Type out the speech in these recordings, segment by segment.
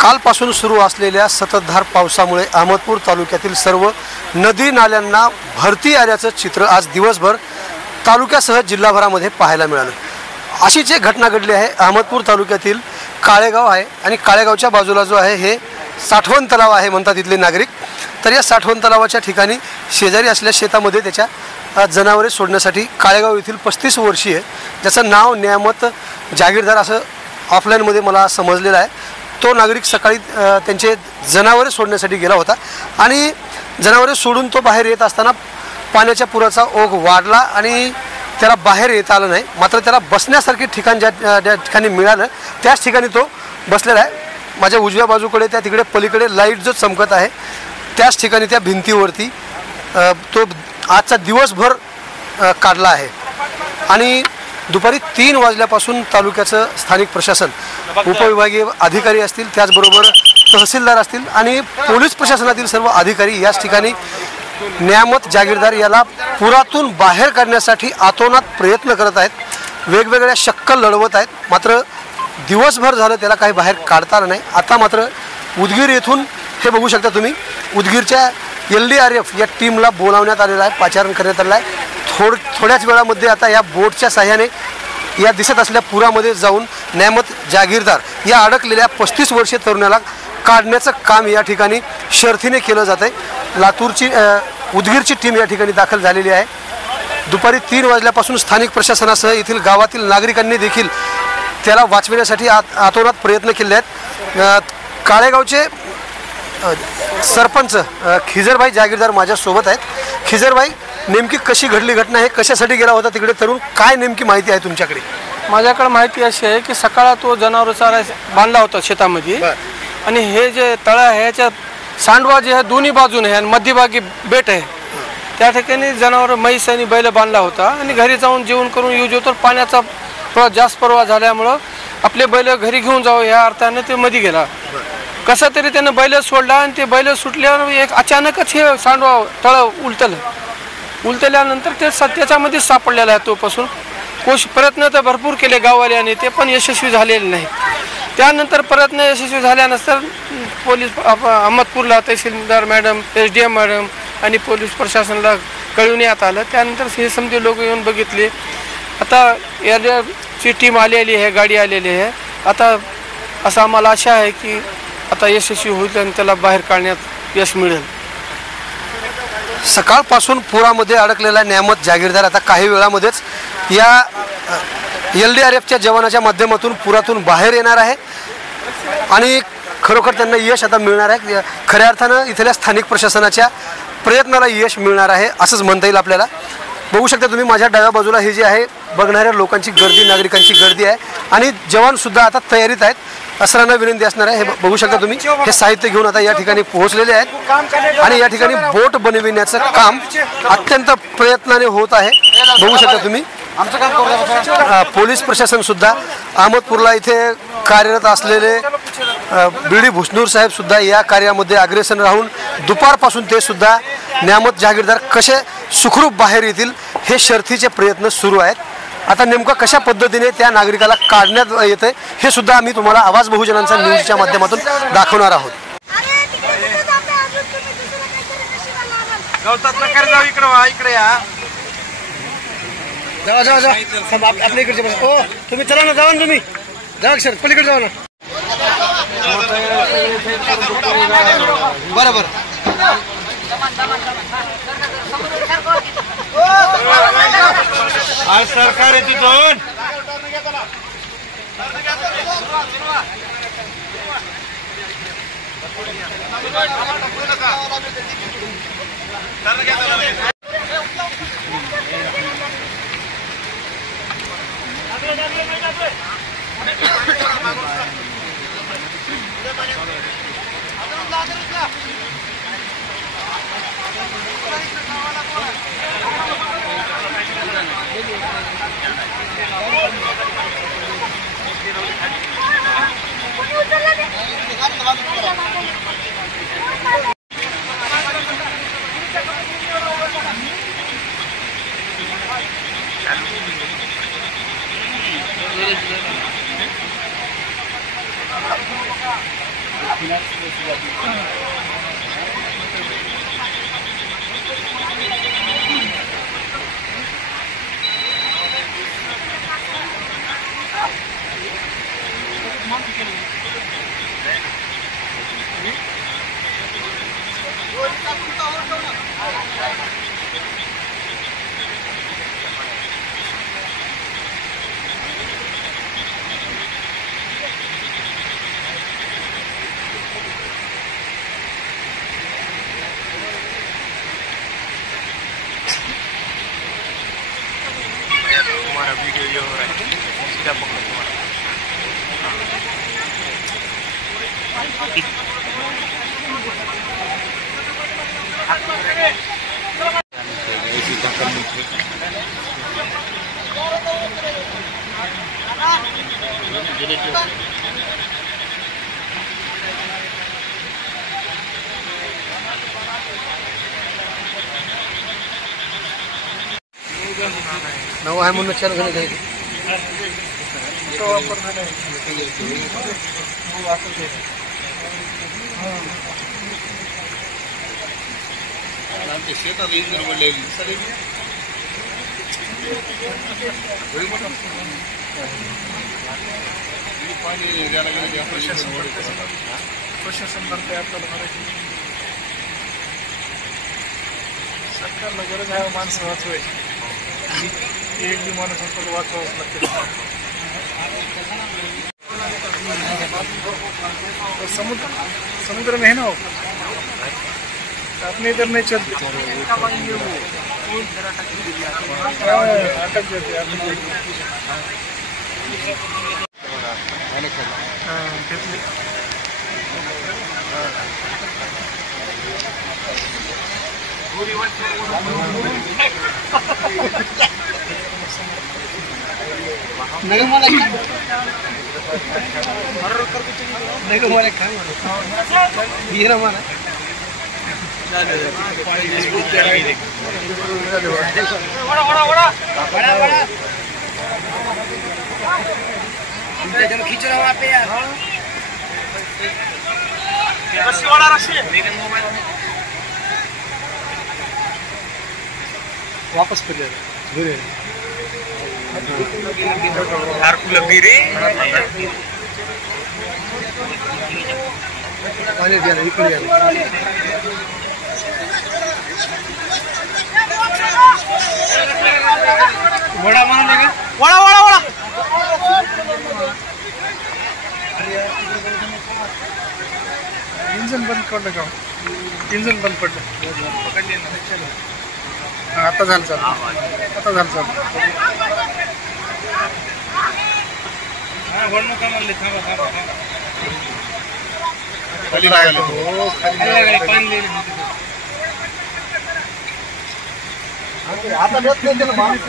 कालपासून सुरू असलेल्या संततधार पावसामुळे अहमदपूर तालुक्यातील सर्व नदी नाल्यांना भरती आल्याचं चित्र आज दिवसभर तालुक्यासह जिल्हाभरामध्ये पाहायला मिळालं। अशीच एक घटना घडली आहे। अहमदपूर तालुक्यातील काळेगाव आहे आणि काळेगावच्या बाजूला जो आहे हे साठवण तलाव आहे म्हणतात इथले नागरिक। तर या साठवण तलावाच्या ठिकाणी शेजारी असलेल्या शेतामध्ये त्याच्या जनावरे सोडण्यासाठी काळेगाव येथील 35 वर्षीय ज्याचं नाव नियामत जागीरदार असं ऑफलाईनमध्ये मला समजलेलं आहे, तो नागरिक सकाळी त्यांचे जनावरे सोडण्यासाठी गेला होता आणि जनावरे सोडून तो बाहेर येत असताना पाण्याच्या पुराचा ओघ वाढला आणि त्याला बाहेर येता आलं नाही। मात्र त्याला बसण्यासारखे ठिकाण ज्या ठिकाणी मिळालं त्याच ठिकाणी तो बसलेला आहे। माझ्या उजव्या बाजूकडे त्या तिकडे पलीकडे लाईट जो चमकत आहे त्याच ठिकाणी त्या भिंतीवरती तो आजचा दिवसभर काढला आहे आणि दुपारी 3 वाजल्यापासून तालुक्याचं स्थानिक प्रशासन, उपविभागीय अधिकारी असतील, त्याचबरोबर तहसीलदार असतील आणि पोलीस प्रशासनातील सर्व अधिकारी याच ठिकाणी नियामत जागीरदार याला पुरातून बाहेर काढण्यासाठी आतोनात प्रयत्न करत आहेत। वेगवेगळ्या शक्कल लढवत आहेत, मात्र दिवसभर झालं त्याला काही बाहेर काढता आलं नाही। आता मात्र उदगीर येथून हे बघू शकता तुम्ही, उदगीरच्या LDRF या टीमला बोलावण्यात आलेलं आहे, पाचारण करण्यात आलेलं आहे। थोड्याच वेळामध्ये आता या बोटच्या साह्याने या दिसत असलेल्या पुरामध्ये जाऊन नियामत जागीरदार या अडकलेल्या 35 वर्षीय तरुणाला काढण्याचं काम या ठिकाणी शर्थीने केलं जात आहे। लातूरची उदगीरची टीम या ठिकाणी दाखल झालेली आहे। दुपारी 3 वाजल्यापासून स्थानिक प्रशासनासह येथील गावातील नागरिकांनी देखील त्याला वाचविण्यासाठी आतोनात प्रयत्न केले आहेत। काळेगावचे सरपंच खिजरभाई जागीरदार माझ्यासोबत आहेत। खिजरभाई, नेमकी कशी घडली घटना, हे कशासाठी गेला होता तिकडे तरुण, काय नेमकी माहिती आहे तुमच्याकडे? माझ्याकडे माहिती अशी आहे की सकाळी तो जनावर चारा बांधला होता शेतामध्ये आणि हे जे तळ आहे याच्या सांडवा जे आहे दोन्ही बाजूने आहे आणि मध्यभागी बेट आहे, त्या ठिकाणी जनावर म्हैस आणि बैल बांधला होता आणि घरी जाऊन जेवण करून येऊ जो तर पाण्याचा थोडा जास्त प्रवाह झाल्यामुळं आपले बैल घरी घेऊन जावं या अर्थाने ते मध्ये गेला। कसं तरी त्यानं बैल सोडला आणि ते बैल सुटल्यावर एक अचानकच हे सांडवा तळ उलटल्यानंतर ते त्याच्यामध्येच सापडलेला आहे। तोपासून प्रयत्न तर भरपूर केले गाववाल्यांनी, ते पण यशस्वी झालेले नाही। त्यानंतर प्रयत्न यशस्वी झाल्यानंतर पोलीस अहमदपूरला तहसीलदार मॅडम, SDM मॅडम आणि पोलीस प्रशासनाला कळवण्यात आलं। त्यानंतर हे समजे लोक येऊन बघितले। आता याची टीम आलेली आहे, गाडी आलेली आहे। आता असं आम्हाला आशा आहे की आता यशस्वी होईल आणि त्याला बाहेर काढण्यात यश मिळेल। सकाळपासून पुरामध्ये अडकलेला नियामत जागीरदार आता काही वेळामध्येच या LDRFच्या जवानाच्या माध्यमातून पुरातून बाहेर येणार आहे आणि खरोखर त्यांना यश आता मिळणार आहे। खऱ्या अर्थानं इथल्या स्थानिक प्रशासनाच्या प्रयत्नाला यश मिळणार आहे असंच म्हणता येईल आपल्याला। बघू शकता तुम्ही माझ्या डाव्या बाजूला हे जे आहे बघणाऱ्या लोकांची गर्दी, नागरिकांची गर्दी आहे आणि जवानसुद्धा आता तयारीत आहेत। असरांना विनंती असणार आहे, हे बघू शकता तुम्ही, हे साहित्य घेऊन आता या ठिकाणी पोहोचलेले आहेत आणि या ठिकाणी बोट बनविण्याचं काम अत्यंत प्रयत्नाने होत आहे। बघू शकता तुम्ही पोलीस प्रशासन सुद्धा, अहमदपूरला इथे कार्यरत असलेले BD भुसनूर साहेब सुद्धा या कार्यामध्ये अग्रेसर राहून दुपारपासून ते सुद्धा नियामत जागीरदार कसे सुखरूप बाहेर येतील हे शर्थीचे प्रयत्न सुरू आहेत। आता नेमकं कशा पद्धतीने त्या नागरिकाला काढण्यात येते हे सुद्धा आम्ही तुम्हाला आवाज बहुजनांचा न्यूजच्या माध्यमातून दाखवणार आहोत। आपल्या इकडचे हो, तुम्ही चला ना, जावा ना, तुम्ही जा सर, पलीकडे जावा ना। बरोबर आज सरकार आहे तिथून हमारा वीडियो ये हो रहा है, सीधा पकड़ो तुम्हारा। नव आहे म्हणून चालू झालं काही प्रशासन म्हणते आपल्याला मराठी सरकारला गरज आहे माणसं वाचवायची. एक बी माणूस आपल्याला वाचवावंच लागते. समुद्र में है ना वो, अपने इधर नहीं चलते, अटक जाते. नाही मला नाही मला काय म्हणा खींच रहा वहाँ पे यार. वापस कर लगी रे पाणी द्या इकडे वड़ा मारने का वळा वळा वळा इंजन बंद पडलं का? इंजन बंद पडलं. आता झालं चालू. आता झालं चालू. आता देत नाही त्याला माणूस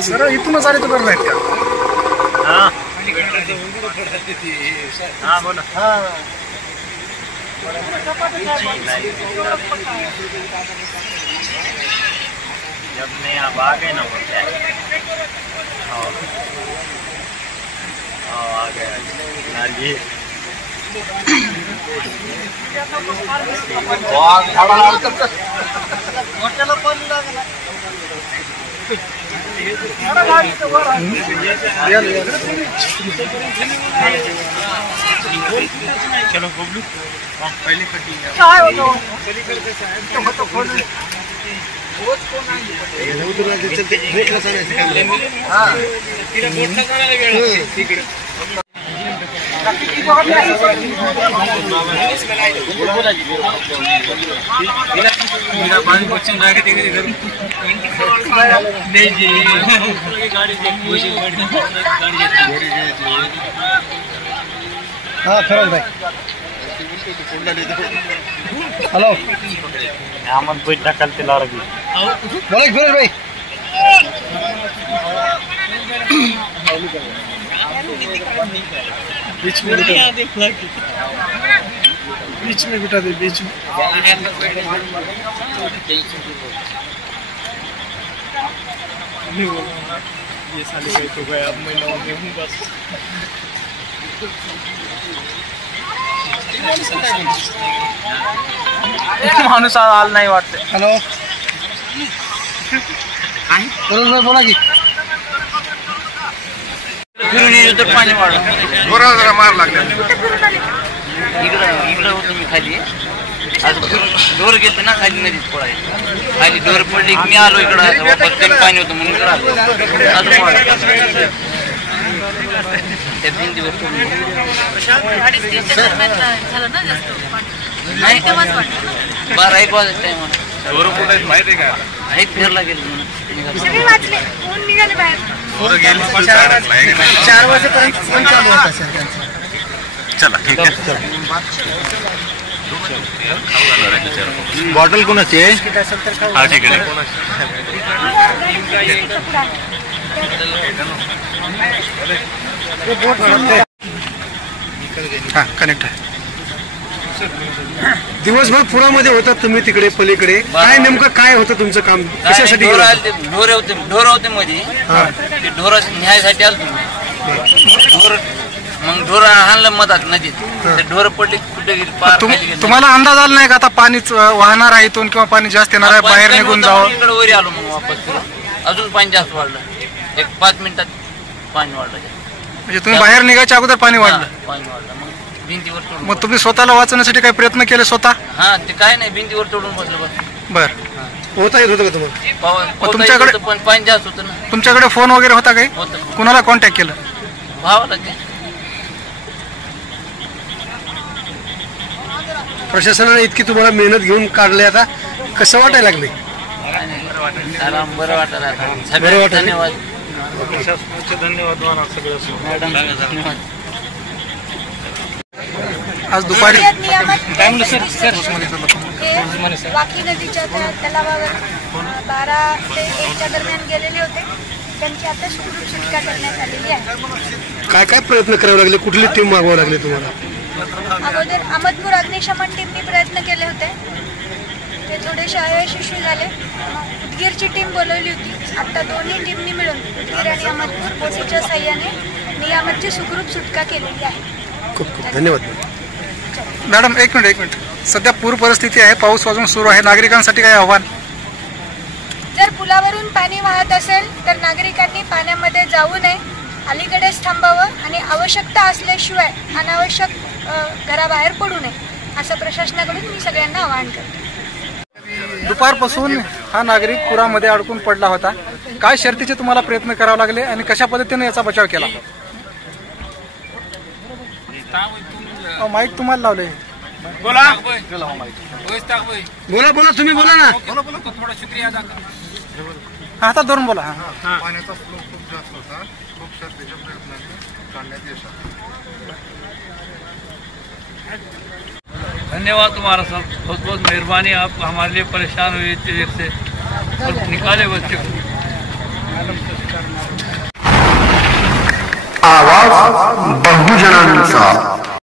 सर इथूनच आले तर बरं नाहीत का? हाँ बोलो जब मैं अब आ गए ना बोलते हैं आ गया नाली चलो बबलू पहले कटिंग पानी कोचिंग ला के घर नहीं जी गाड़ी हाँ फिरोज भाई हेलो अहमद भाई ढकलते ला रही बोला फिरोज भाई बीच में बिठा दे बीच में। नहीं बोलना ये साले गए तो गए, अब मैं नवा में हूँ बस। माणूस आला नाही वाटतं। हॅलो बरोबर बोला की फिरून येतो तर पाणी वाढलं जरा मार लागला इकडं होतो मी खाली आज डोर घेतो ना खाली नदीत पडायचं खाली डोर पडली मी आलो इकडं वापस ते पाणी होतं म्हणून इकडं आलो अजून त्या भिंतीवर नाही 12-1 वाजता टाइम डोर कुठे माहिती आहे का आहे फिरला गेलो सगळे वाचले ऊन निघाले बाहेर. डोर गेली 4 वाजेपर्यंत फोन चालू होता सर त्यांचा. चला ठीक आहे बॉटल कोणाची आहे हा ठीक आहे हा कनेक्ट आहे. दिवसभर पुरामध्ये होतात तुम्ही तिकडे पलीकडे काय नेमकं काय होतं तुमचं काम कशासाठी ढोर गेलं? आले ढोर होते मध्ये ते ढोरा न्यायसाठी आलो तुम्ही ढोर मग ढोर आणलं मधात नदीत ते ढोर पडली कुठे गेली पार खाली गेली. तुम्हाला अंदाज आला नाही का आता पाणीच वाहणार आहे इथून किंवा पाणी जास्त येणार आहे, बाहेर निघून जावं? इकडे वरी आलो मग वापस फिरून अजून पाणी जास्त वाढलं 1-5 मिनिटात पाणी वाढलं म्हणजे तुम्ही बाहेर निघायच्या अगोदर पाणी वाढलं. पाणी वाढलं मग भिंतीवर तोडून मग तुम्ही स्वतःला वाचवण्यासाठी काही प्रयत्न केले स्वतः? हा ते काय नाही भिंतीवर तोडून बसलं बस बर होता येत होतं का तुम्हाला? तुमच्याकडे- पण पाणी जास्त होतं ना तुमच्याकडे फोन वगैरे होता काही? होतं कुणाला कॉन्टॅक्ट केलं? भावाला ते प्रशासनाने इतकी तुम्हाला मेहनत घेऊन काढले आता कसं वाटायला लागले? काय नाही आराम बरं वाटायला आता. बरं सगळ्यांना वाटायला? धन्यवाद शासनाचे धन्यवाद माना सगळं. मॅडम धन्यवाद आज दुपारी वाकी नदीच्या त्या तलावावर 12 ते 1च्या दरम्यान गेलेले होते. त्यांची आता सुखरूप सुटका करण्यात आलेली आहे. काय काय प्रयत्न करावे लागले? कुठली टीम मागवावी लागली तुम्हाला? अगोदर अहमदपूर अग्निशमन टीमनी प्रयत्न केले होते, ते थोडेसे अयशस्वी झाले. उदगीरची टीम बोलवली होती. आता दोन्ही टीमनी मिळून उदगीर आणि अहमदपूर बोटीच्या साह्याने नियामतची सुखरूप सुटका केलेली आहे. खूप खूप धन्यवाद. मॅडम एक मिनिट सध्या पूर परिस्थिती आहे, पाऊस वाजून सुरू आहे, नागरिकांसाठी काय आव्हान? जर पुलावरून पाणी वाहत असेल तर नागरिकांनी पाण्यामध्ये जाऊ नये, अलीकडेच थांबावं आणि आवश्यकता असल्याशिवाय अनावश्यक घराबाहेर पडू नये असं प्रशासनाकडून मी सगळ्यांना आवाहन करते. दुपारपासून हा नागरिक पुरामध्ये अडकून पडला होता. काय शर्तीचे तुम्हाला प्रयत्न करावे लागले आणि कशा पद्धतीने याचा बचाव केला? माईक तुम्हाला लावले. बोला बोला तुम्ही बोला ना. हातात धरून बोला. पाण्याचा फ्लो खूप जास्त होता, खूप शर्तीच्या प्रयत्नाने काढण्यात यश आलं. धन्यवाद तुम्हारा सब, बहुत बहुत मेहरबानी, आप हमारे लिए परेशान हुए इतनी देर से और निकाले बच्चे को. आवाज बहुजनांचा.